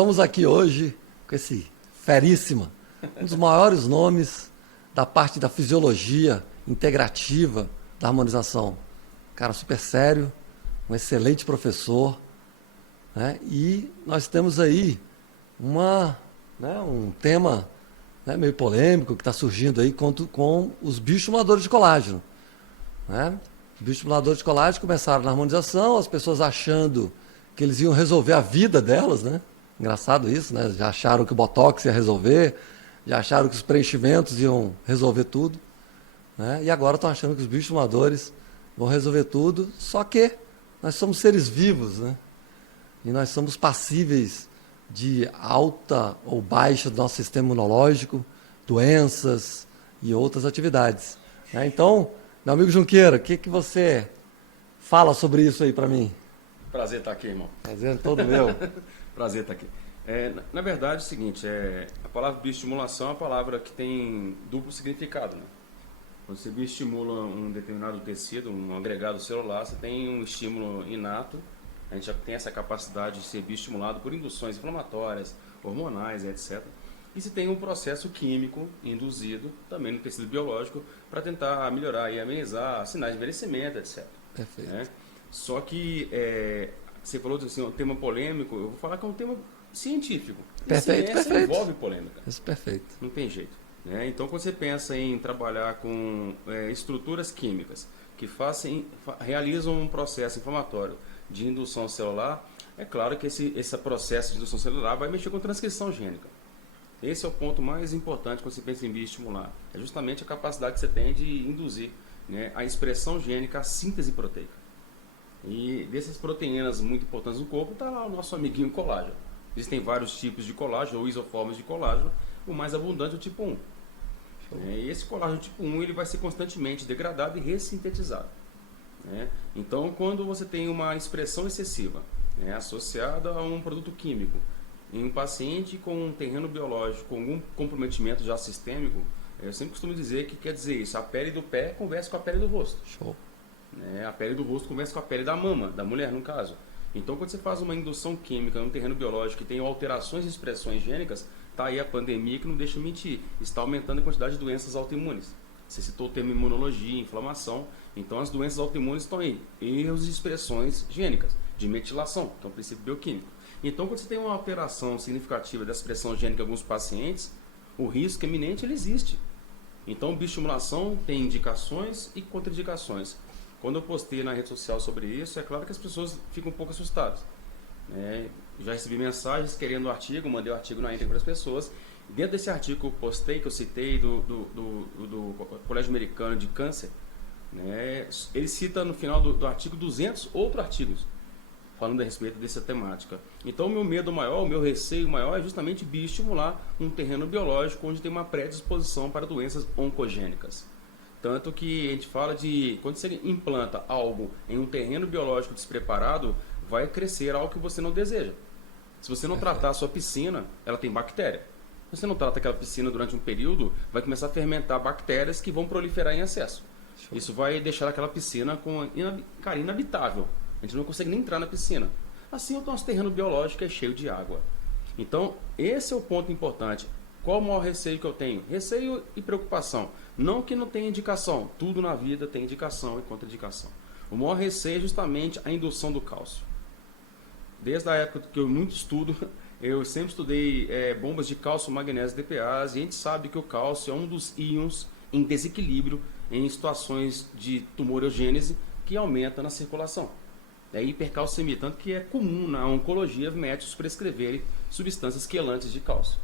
estamos aqui hoje com esse feríssima, um dos maiores nomes da parte da fisiologia integrativa da harmonização. Cara super sério, um excelente professor, né? E nós temos aí um tema, né, meio polêmico que está surgindo aí com os bioestimuladores de colágeno, né? Os bioestimuladores de colágeno começaram na harmonização, as pessoas achando que eles iam resolver a vida delas, né? Engraçado isso, né? Já acharam que o Botox ia resolver, já acharam que os preenchimentos iam resolver tudo, né? E agora estão achando que os bioestimuladores vão resolver tudo, só que nós somos seres vivos, né? E nós somos passíveis de alta ou baixa do nosso sistema imunológico, doenças e outras atividades, né? Então, meu amigo Junqueira, o que você fala sobre isso aí para mim? Prazer estar aqui, irmão. Prazer todo meu. Prazer estar aqui. Na verdade é o seguinte, a palavra bioestimulação é uma palavra que tem duplo significado, né? Quando você bioestimula um determinado tecido, um agregado celular, você tem um estímulo inato. A gente já tem essa capacidade de ser bioestimulado por induções inflamatórias, hormonais, etc. E se tem um processo químico induzido também no tecido biológico para tentar melhorar e amenizar sinais de envelhecimento, etc. Perfeito. Só que você falou assim, um tema polêmico, eu vou falar que é um tema científico. Perfeito, Ciência perfeito. envolve polêmica. Isso, perfeito. Não tem jeito, né? Então, quando você pensa em trabalhar com estruturas químicas que realizam um processo inflamatório de indução celular, é claro que esse processo de indução celular vai mexer com transcrição gênica. Esse é o ponto mais importante quando você pensa em bioestimular. É justamente a capacidade que você tem de induzir, né, a expressão gênica, a síntese proteica. E dessas proteínas muito importantes no corpo está lá o nosso amiguinho colágeno. Existem vários tipos de colágeno ou isoformas de colágeno. O mais abundante é o tipo 1. E esse colágeno tipo 1 ele vai ser constantemente degradado e ressintetizado, né? Então, quando você tem uma expressão excessiva, né, associada a um produto químico em um paciente com um terreno biológico, com algum comprometimento já sistêmico, eu sempre costumo dizer que quer dizer isso: a pele do pé conversa com a pele do rosto. Show. A pele do rosto conversa com a pele da mama, da mulher no caso. Então, quando você faz uma indução química em um terreno biológico que tem alterações de expressões gênicas, está aí a pandemia que não deixa mentir. Está aumentando a quantidade de doenças autoimunes. Você citou o termo imunologia, inflamação. Então, as doenças autoimunes estão aí. Erros de expressões gênicas, de metilação, que é um princípio bioquímico. Então, quando você tem uma alteração significativa da expressão gênica em alguns pacientes, o risco eminente ele existe. Então, bioestimulação tem indicações e contraindicações. Quando eu postei na rede social sobre isso, é claro que as pessoas ficam um pouco assustadas, né? Já recebi mensagens querendo o artigo, mandei o artigo na íntegra para as pessoas. Dentro desse artigo que eu postei, que eu citei do Colégio Americano de Câncer, né, ele cita no final do artigo 200 outros artigos falando a respeito dessa temática. Então, o meu medo maior, o meu receio maior é justamente bioestimular um terreno biológico onde tem uma predisposição para doenças oncogênicas. Tanto que a gente fala de, quando você implanta algo em um terreno biológico despreparado, vai crescer algo que você não deseja. Se você não tratar a sua piscina, ela tem bactéria. Se você não trata aquela piscina durante um período, vai começar a fermentar bactérias que vão proliferar em excesso. Isso vai deixar aquela piscina inabitável. A gente não consegue nem entrar na piscina. Assim, o nosso terreno biológico é cheio de água. Então, esse é o ponto importante. Qual o maior receio que eu tenho? Receio e preocupação. Não que não tenha indicação. Tudo na vida tem indicação e contraindicação. O maior receio é justamente a indução do cálcio. Desde a época que eu muito estudo, eu sempre estudei bombas de cálcio, magnésio, DPAs, e a gente sabe que o cálcio é um dos íons em desequilíbrio em situações de tumorogênese que aumenta na circulação. É hipercalcemia, tanto que é comum na oncologia médicos prescreverem substâncias quelantes de cálcio.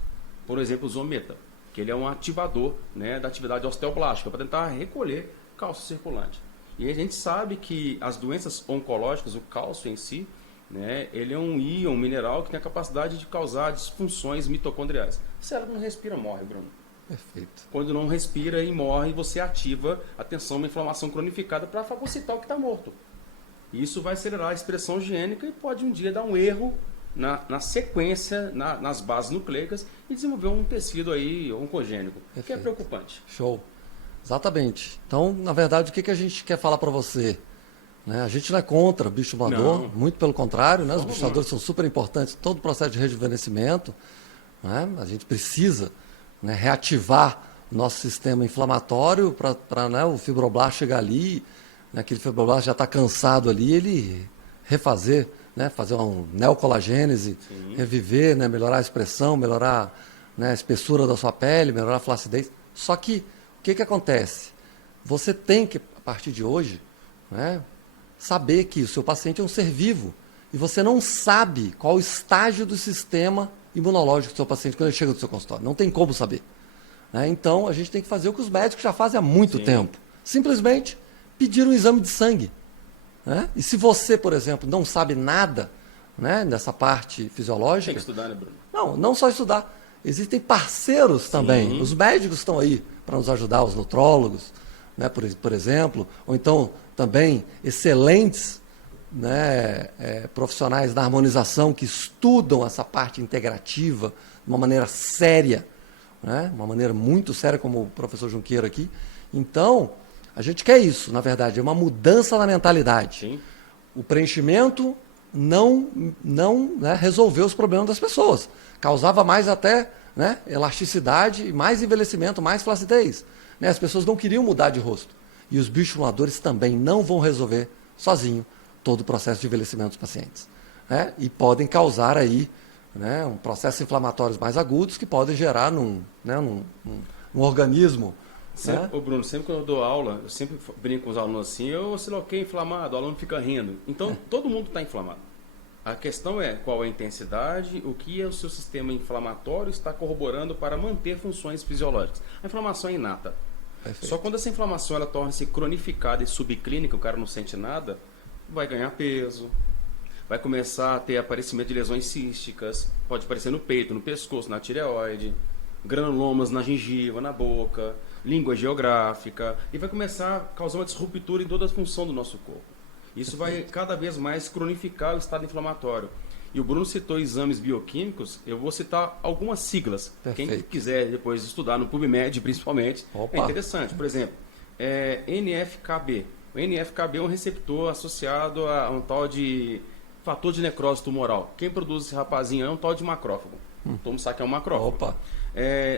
Por exemplo, o Zometa, que ele é um ativador, né, da atividade osteoblástica para tentar recolher cálcio circulante. E a gente sabe que as doenças oncológicas, o cálcio em si, né, ele é um íon, um mineral que tem a capacidade de causar disfunções mitocondriais. Se ela não respira, morre, Bruno. Perfeito. Quando não respira e morre, você ativa a tensão, uma inflamação cronificada para fagocitar o que está morto. Isso vai acelerar a expressão gênica e pode um dia dar um erro na sequência, nas bases nucleicas e desenvolver um tecido aí oncogênico, que é preocupante. Show. Exatamente. Então, na verdade, o que a gente quer falar para você? né? A gente não é contra bioestimulador, Não. muito pelo contrário, né? Os Não, bioestimuladores são super importantes em todo o processo de rejuvenescimento, né? A gente precisa, né, reativar o nosso sistema inflamatório para, né, o fibroblasto chegar ali, né, aquele fibroblasto já está cansado ali, ele refazer, né, fazer uma neocolagênese, Sim. reviver, né, melhorar a expressão, melhorar, né, a espessura da sua pele, melhorar a flacidez. Só que, o que acontece? Você tem que, a partir de hoje, né, saber que o seu paciente é um ser vivo e você não sabe qual o estágio do sistema imunológico do seu paciente quando ele chega do seu consultório. Não tem como saber. Né? Então, a gente tem que fazer o que os médicos já fazem há muito Sim. tempo. Simplesmente pedir um exame de sangue. Né? E se você, por exemplo, não sabe nada, né, dessa parte fisiológica... Tem que estudar, né, Bruno? Não só estudar. Existem parceiros também. Sim. Os médicos estão aí para nos ajudar, os nutrólogos, né, por exemplo, ou então também excelentes, né, profissionais da harmonização que estudam essa parte integrativa de uma maneira séria, né, uma maneira muito séria, como o professor Junqueira aqui. Então, a gente quer isso, na verdade, é uma mudança na mentalidade. Sim. O preenchimento não né, resolveu os problemas das pessoas. Causava mais até, né, elasticidade, mais envelhecimento, mais flacidez. Né? As pessoas não queriam mudar de rosto. E os bioestimuladores também não vão resolver sozinho todo o processo de envelhecimento dos pacientes. Né? E podem causar aí, né, um processos inflamatórios mais agudos que podem gerar num organismo. Sempre, Né? ô Bruno, sempre quando eu dou aula, eu sempre brinco com os alunos assim, eu sei lá o que é inflamado, o aluno fica rindo. Então, todo mundo está inflamado. A questão é qual é a intensidade, o que o seu sistema inflamatório está corroborando para manter funções fisiológicas. A inflamação é inata. Perfeito. Só quando essa inflamação ela torna-se cronificada e subclínica, o cara não sente nada, vai ganhar peso, vai começar a ter aparecimento de lesões císticas, pode aparecer no peito, no pescoço, na tireoide, granulomas na gengiva, na boca, língua geográfica, e vai começar a causar uma disruptura em toda a função do nosso corpo. Isso vai cada vez mais cronificar o estado inflamatório. E o Bruno citou exames bioquímicos, eu vou citar algumas siglas. Perfeito. Quem quiser depois estudar no PubMed, principalmente, Opa. é interessante. Por exemplo, NF-κB. O NF-κB é um receptor associado a um tal de fator de necrose tumoral. Quem produz esse rapazinho é um tal de macrófago. Todo mundo sabe que é um macrófago. Opa.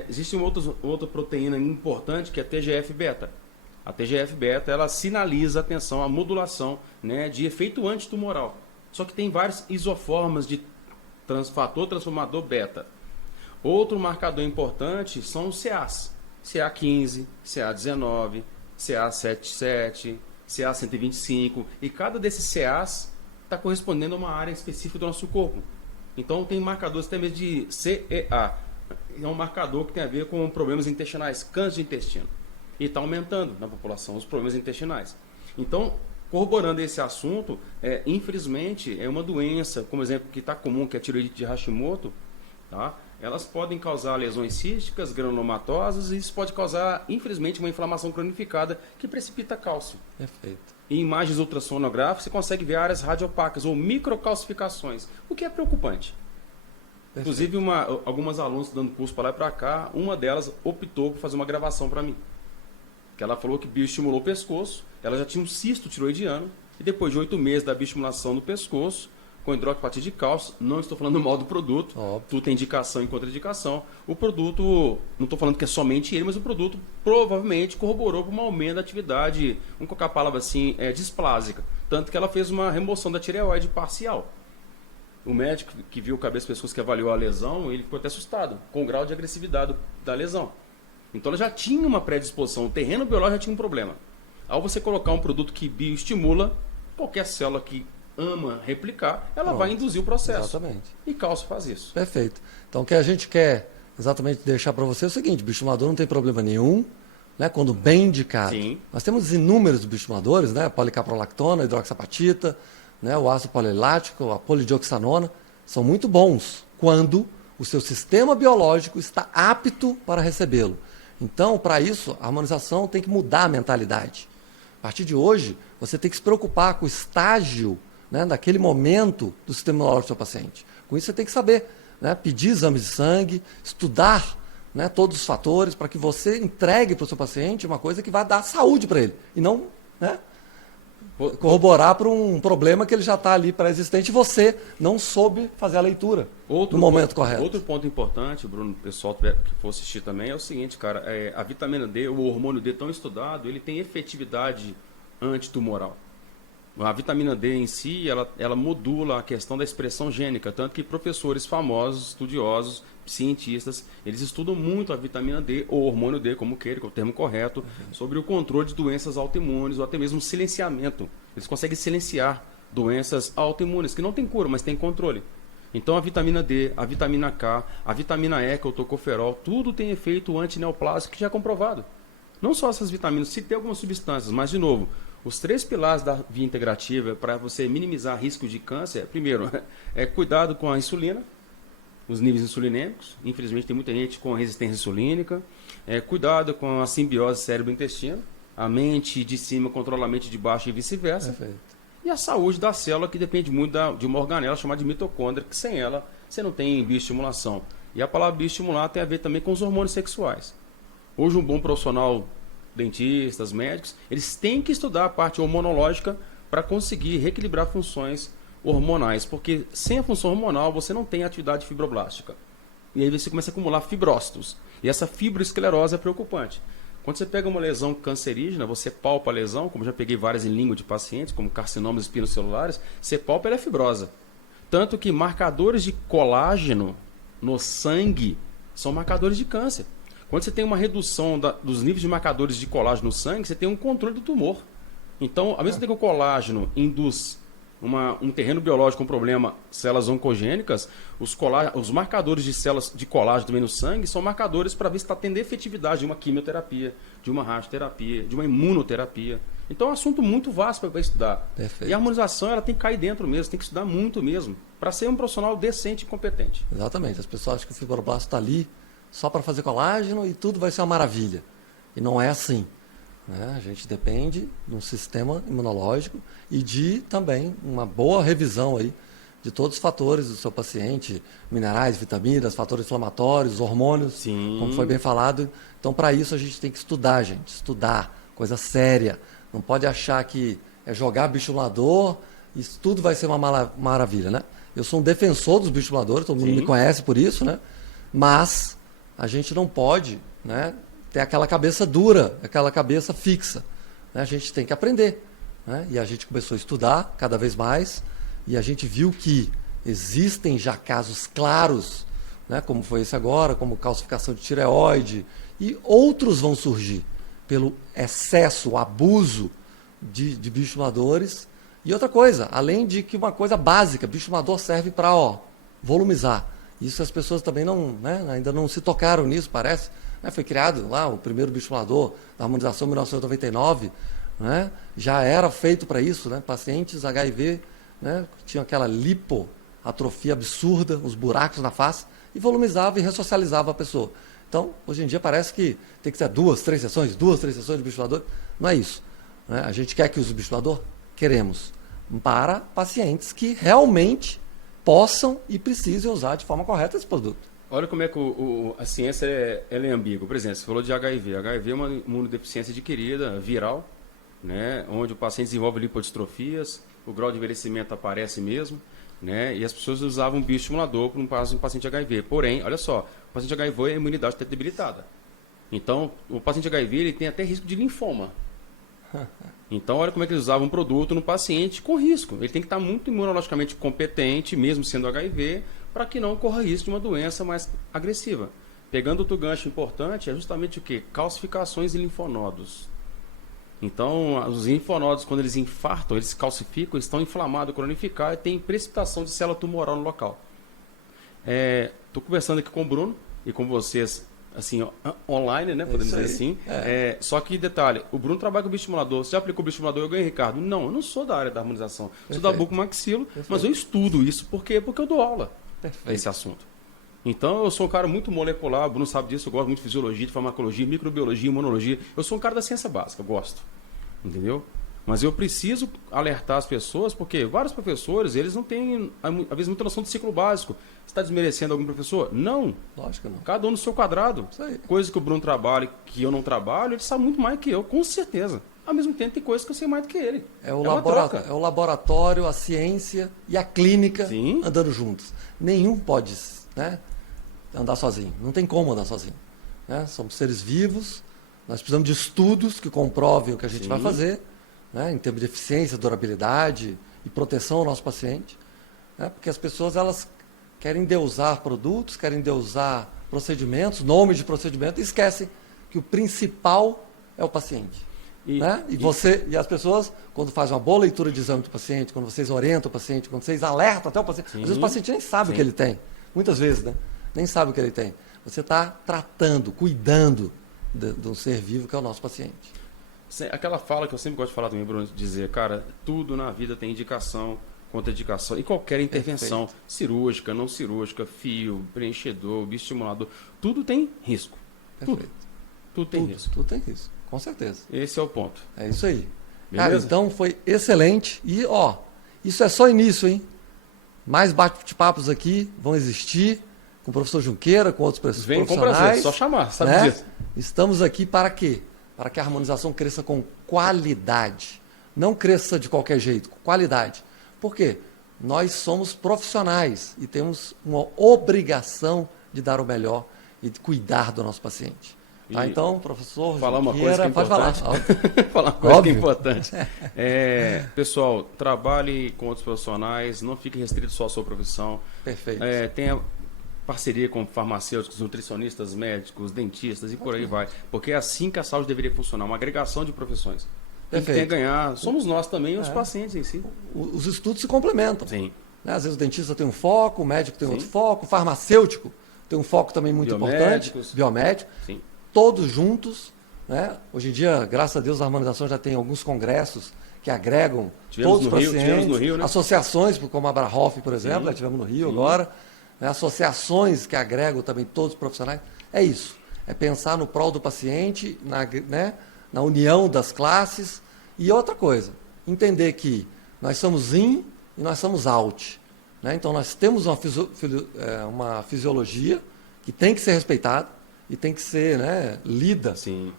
Existe outra proteína importante que é a TGF-beta. A TGF-beta ela sinaliza, atenção, a modulação, né, de efeito antitumoral. Só que tem várias isoformas de fator transformador beta. Outro marcador importante são os CAs. CA15, CA19, CA77, CA125. E cada desses CAs está correspondendo a uma área específica do nosso corpo. Então tem marcadores até mesmo de CEA. É um marcador que tem a ver com problemas intestinais, câncer de intestino. E está aumentando na população os problemas intestinais. Então, corroborando esse assunto, infelizmente, é uma doença, como exemplo, que está comum, que é a tireoidite de Hashimoto, tá? Elas podem causar lesões císticas, granulomatosas, e isso pode causar, infelizmente, uma inflamação cronificada que precipita cálcio. Perfeito. Em imagens ultrassonográficas, você consegue ver áreas radiopacas ou microcalcificações, o que é preocupante. Perfeito. Inclusive, algumas alunas dando curso para lá e para cá, uma delas optou por fazer uma gravação para mim. Que ela falou que bioestimulou o pescoço, ela já tinha um cisto tiroidiano, e depois de 8 meses da bioestimulação do pescoço, com hidroxiapatia de cálcio, não estou falando mal do produto, Óbvio. tudo tem indicação e contraindicação. O produto, não estou falando que é somente ele, mas o produto provavelmente corroborou para um aumento da atividade, vamos colocar a palavra assim, displásica. Tanto que ela fez uma remoção da tireoide parcial. O médico que viu o cabeça de pessoas que avaliou a lesão, ele ficou até assustado com o grau de agressividade da lesão. Então ela já tinha uma predisposição, o terreno biológico já tinha um problema. Ao você colocar um produto que bioestimula, qualquer célula que ama replicar, ela Pronto. vai induzir o processo. Exatamente. E cálcio faz isso. Perfeito. Então, o que a gente quer exatamente deixar para você é o seguinte: o bioestimulador não tem problema nenhum, né, quando bem indicado. Sim. Nós temos inúmeros bioestimuladores, né, a policaprolactona, a hidroxapatita, né, o ácido polilático, a polidioxanona, são muito bons quando o seu sistema biológico está apto para recebê-lo. Então, para isso, a harmonização tem que mudar a mentalidade. A partir de hoje, você tem que se preocupar com o estágio, né, daquele momento do sistema imunológico do seu paciente. Com isso, você tem que saber, né, pedir exames de sangue, estudar, né, todos os fatores para que você entregue para o seu paciente uma coisa que vai dar saúde para ele. E não, né, corroborar para um problema que ele já está ali pré-existente e você não soube fazer a leitura no momento correto. Outro ponto importante, Bruno, o pessoal que for assistir também, é o seguinte, cara, a vitamina D, o hormônio D tão estudado, ele tem efetividade antitumoral. A vitamina D em si, ela modula a questão da expressão gênica, tanto que professores famosos, estudiosos, cientistas, eles estudam muito a vitamina D, ou hormônio D, como queira, que é o termo correto, sobre o controle de doenças autoimunes, ou até mesmo silenciamento. Eles conseguem silenciar doenças autoimunes, que não tem cura, mas tem controle. Então a vitamina D, a vitamina K, a vitamina E, que é o tocoferol, tudo tem efeito antineoplásico que já é comprovado. Não só essas vitaminas, se tem algumas substâncias, mas de novo, os 3 pilares da via integrativa para você minimizar risco de câncer, primeiro, cuidado com a insulina, os níveis insulinêmicos. Infelizmente tem muita gente com resistência insulínica. Cuidado com a simbiose cérebro-intestino. A mente de cima controla a mente de baixo e vice-versa. Perfeito. E a saúde da célula, que depende muito de uma organela chamada de mitocôndria, que sem ela você não tem bioestimulação. E a palavra bioestimular tem a ver também com os hormônios sexuais. Hoje um bom profissional, dentistas, médicos, eles têm que estudar a parte hormonológica para conseguir reequilibrar funções hormonais, porque sem a função hormonal você não tem atividade fibroblástica. E aí você começa a acumular fibrócitos. E essa fibroesclerose é preocupante. Quando você pega uma lesão cancerígena, você palpa a lesão, como já peguei várias em língua de pacientes, como carcinomas espinocelulares, você palpa, ela é fibrosa. Tanto que marcadores de colágeno no sangue são marcadores de câncer. Quando você tem uma redução dos níveis de marcadores de colágeno no sangue, você tem um controle do tumor. Então, ao mesmo tempo que o colágeno induz um terreno biológico com problema, células oncogênicas, os marcadores de células de colágeno também no sangue são marcadores para ver se está tendo efetividade de uma quimioterapia, de uma radioterapia, de uma imunoterapia. Então é um assunto muito vasto para estudar. Perfeito. E a harmonização ela tem que cair dentro mesmo, tem que estudar muito mesmo, para ser um profissional decente e competente. Exatamente. As pessoas acham que o fibroblasto está ali só para fazer colágeno e tudo vai ser uma maravilha. E não é assim. Né? A gente depende de um sistema imunológico e de também uma boa revisão aí de todos os fatores do seu paciente, minerais, vitaminas, fatores inflamatórios, hormônios, Sim. como foi bem falado. Então, para isso, a gente tem que estudar, gente. Estudar, coisa séria. Não pode achar que é jogar bioestimulador e tudo vai ser uma maravilha, né? Eu sou um defensor dos bioestimuladores, todo mundo Sim. me conhece por isso, né? Mas a gente não pode, né, ter aquela cabeça dura, aquela cabeça fixa. Né? A gente tem que aprender. Né? E a gente começou a estudar cada vez mais e a gente viu que existem já casos claros, né, como foi esse agora, como calcificação de tireoide, e outros vão surgir pelo excesso, o abuso de bioestimuladores. E outra coisa, além de que uma coisa básica, bioestimulador serve para volumizar. Isso as pessoas também não, né, ainda não se tocaram nisso, parece. Foi criado lá o primeiro bioestimulador da harmonização em 1999, né, já era feito para isso, né, pacientes HIV, né, que tinham aquela lipoatrofia absurda, os buracos na face, e volumizava e ressocializava a pessoa. Então, hoje em dia parece que tem que ser 2, 3 sessões de bioestimulador. Não é isso. Né? A gente quer que use o bioestimulador? Queremos. Para pacientes que realmente possam e precisem usar de forma correta esse produto. Olha como é que a ciência ela é ambígua. Por exemplo, você falou de HIV. HIV é uma imunodeficiência adquirida, viral, né, onde o paciente desenvolve lipodistrofias, o grau de envelhecimento aparece mesmo, né, e as pessoas usavam bioestimulador para um paciente HIV. Porém, olha só, o paciente HIV a imunidade está debilitada. Então, o paciente HIV ele tem até risco de linfoma. Então, olha como é que eles usavam um produto no paciente com risco. Ele tem que estar muito imunologicamente competente, mesmo sendo HIV, para que não corra risco de uma doença mais agressiva. Pegando outro gancho importante, é justamente o quê? Calcificações em linfonodos. Então, os linfonodos, quando eles infartam, eles calcificam, eles estão inflamados, cronificados, e tem precipitação de célula tumoral no local. Estou conversando aqui com o Bruno e com vocês, assim, online, né? Podemos dizer assim. Só que, detalhe, o Bruno trabalha com bioestimulador. Você já aplicou bioestimulador? Eu ganhei, Ricardo. Não, eu não sou da área da harmonização. Sou da bucomaxilo, mas eu estudo isso. Por quê? Porque eu dou aula desse assunto. Então, eu sou um cara muito molecular, o Bruno sabe disso, eu gosto muito de fisiologia, de farmacologia, microbiologia, imunologia. Eu sou um cara da ciência básica, eu gosto. Entendeu? Mas eu preciso alertar as pessoas, porque vários professores, eles não têm, às vezes, muita noção de ciclo básico. Você está desmerecendo algum professor? Não. Lógico que não. Cada um no seu quadrado. Isso aí. Coisa que o Bruno trabalha, que eu não trabalho, ele sabe muito mais que eu, com certeza. Ao mesmo tempo, tem coisas que eu sei mais do que ele. É uma troca. o laboratório, a ciência e a clínica Sim. andando juntos. Nenhum pode, né, andar sozinho. Não tem como andar sozinho. Né? Somos seres vivos, nós precisamos de estudos que comprovem o que a gente Sim. vai fazer, né, em termos de eficiência, durabilidade e proteção ao nosso paciente. Né? Porque as pessoas elas querem endeusar produtos, querem endeusar procedimentos, nomes de procedimento, e esquecem que o principal é o paciente. Né? E as pessoas, quando fazem uma boa leitura de exame do paciente, quando vocês orientam o paciente, quando vocês alertam até o paciente, às vezes o paciente nem sabe o que ele tem. Muitas vezes, né? Nem sabe o que ele tem. Você está tratando, cuidando de um ser vivo que é o nosso paciente. Aquela fala que eu sempre gosto de falar também, Bruno, dizer, cara, tudo na vida tem indicação, contraindicação, e qualquer intervenção, Perfeito. cirúrgica, não cirúrgica, fio, preenchedor, bioestimulador, tudo tem risco. Perfeito. Tudo tem risco. Tudo tem risco, com certeza. Esse é o ponto. É isso aí. Beleza? Cara, então foi excelente. E, ó, isso é só início, hein? Mais bate-papos aqui vão existir com o professor Junqueira, com outros Vem profissionais. com prazer, só chamar, sabe né? disso. Estamos aqui para quê? Para que a harmonização cresça com qualidade. Não cresça de qualquer jeito, com qualidade. Por quê? Nós somos profissionais e temos uma obrigação de dar o melhor e de cuidar do nosso paciente. Tá? Então, professor Falar uma Junqueira, coisa que é pode falar. importante. Falar uma coisa Óbvio. que é importante. Pessoal, trabalhe com outros profissionais, não fique restrito só à sua profissão. Perfeito. Tenha parceria com farmacêuticos, nutricionistas, médicos, dentistas e por aí vai. Porque é assim que a saúde deveria funcionar, uma agregação de profissões. Quem tem a ganhar somos nós também, os pacientes em si. Os estudos se complementam. Sim. Né? Às vezes o dentista tem um foco, o médico tem outro foco, o farmacêutico tem um foco também muito importante. Biomédico. Sim. Todos juntos. Né? Hoje em dia, graças a Deus, a harmonização já tem alguns congressos que agregam todos os pacientes. Tivemos no Rio, né? Associações, como a Abrahoff, por exemplo, já tivemos no Rio agora. Né? Associações que agregam também todos os profissionais. É isso. É pensar no prol do paciente, na união das classes. E outra coisa, entender que nós somos in e nós somos out. Né? Então, nós temos uma fisiologia que tem que ser respeitada e tem que ser, né, lida,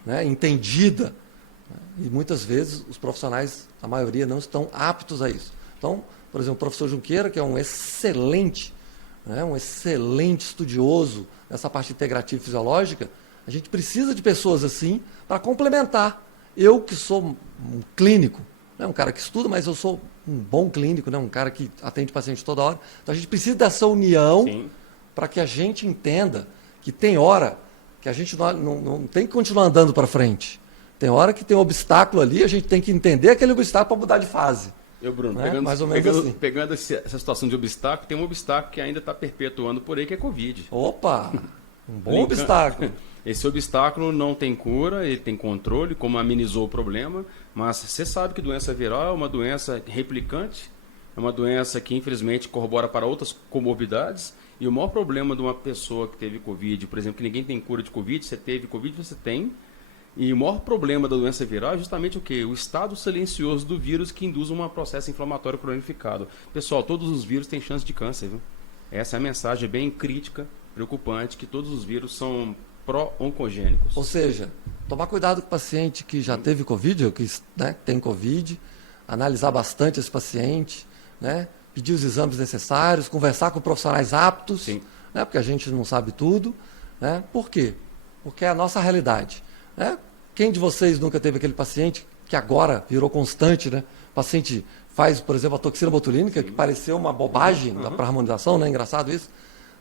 né, entendida. E muitas vezes os profissionais, a maioria, não estão aptos a isso. Então, por exemplo, o professor Junqueira, que é um excelente estudioso nessa parte integrativa e fisiológica, a gente precisa de pessoas assim para complementar. Eu que sou um clínico, né, um cara que estuda, mas eu sou um bom clínico, né, um cara que atende paciente toda hora. Então a gente precisa dessa união para que a gente entenda que tem hora que a gente não tem que continuar andando para frente. Tem hora que tem um obstáculo ali, a gente tem que entender aquele obstáculo para mudar de fase. Bruno, né? Mais ou menos assim. Pegando essa situação de obstáculo, tem um obstáculo que ainda está perpetuando por aí, que é Covid. Opa! Um bom obstáculo. Esse obstáculo não tem cura, ele tem controle, como amenizou o problema, mas você sabe que doença viral é uma doença replicante, é uma doença que infelizmente corrobora para outras comorbidades, e o maior problema de uma pessoa que teve Covid, por exemplo, que ninguém tem cura de Covid, você teve Covid, você tem, e o maior problema da doença viral é justamente o quê? O estado silencioso do vírus que induz um processo inflamatório cronificado. Pessoal, todos os vírus têm chance de câncer, viu? Essa é a mensagem bem crítica, preocupante, que todos os vírus são pró-oncogênicos. Ou seja, tomar cuidado com o paciente que já teve Covid, ou que, né, tem Covid, analisar bastante esse paciente, né, pedir os exames necessários, conversar com profissionais aptos, né, porque a gente não sabe tudo. Né? Por quê? Porque é a nossa realidade. Né? Quem de vocês nunca teve aquele paciente que agora virou constante, né? O paciente faz, por exemplo, a toxina botulínica, que pareceu uma bobagem para harmonização, né? Engraçado isso.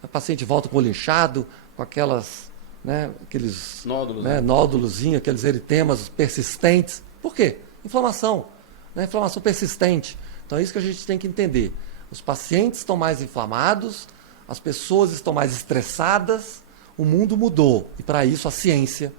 O paciente volta com o olho inchado, com aquelas, né, aqueles nódulos, nódulozinhos, aqueles eritemas persistentes. Por quê? Inflamação. Né? Inflamação persistente. Então é isso que a gente tem que entender. Os pacientes estão mais inflamados, as pessoas estão mais estressadas, o mundo mudou. E para isso a ciência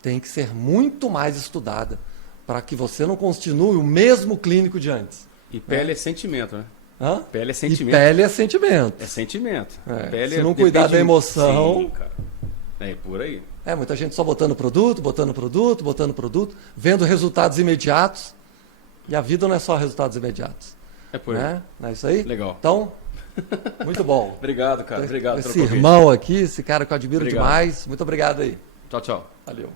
tem que ser muito mais estudada, para que você não continue o mesmo clínico de antes. E pele é sentimento, né? Hã? Pele é sentimento. E pele é sentimento. É sentimento. Se não cuidar da emoção... Sim, cara. É por aí. Muita gente só botando produto, vendo resultados imediatos. E a vida não é só resultados imediatos. É por aí. Né? Não é isso aí? Legal. Então, muito bom. Obrigado, cara. Obrigado. Esse irmão aqui, esse cara que eu admiro demais. Muito obrigado aí. Tchau, tchau. Valeu.